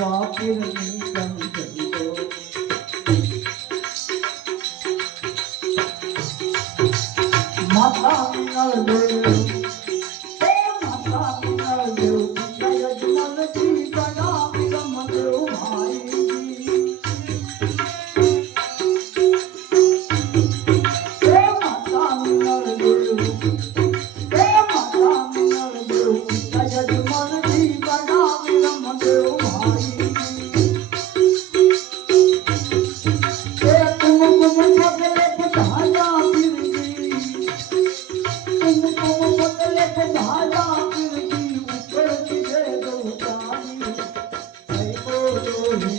હિંદવા પીરની સમજતો માતા નરદેવ હે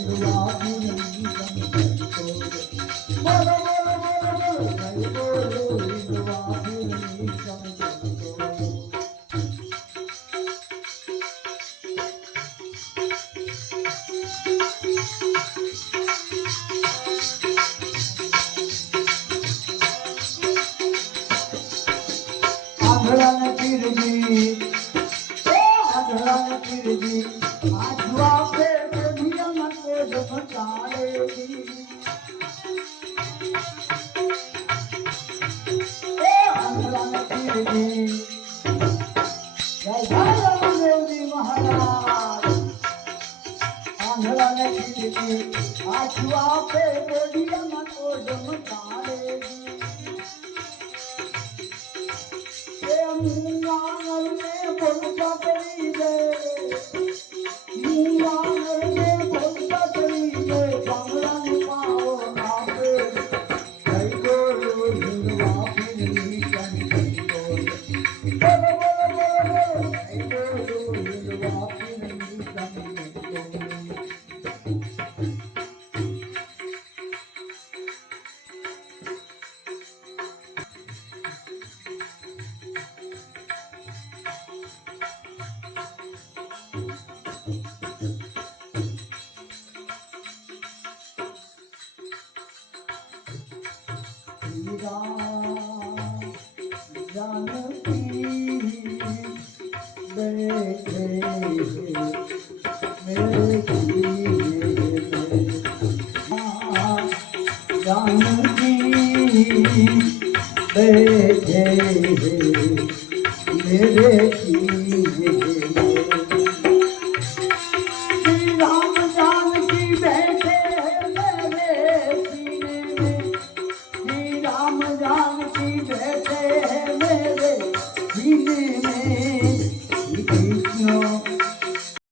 બોલો હિંદવા પીરની સમજતો બોલો પીરજી જય જય રામદેવજી મહારાજ આંધળાને પીરજી આજવા પે પ્રભિયમન કો જપતાળેજી बैठे मेरे श्री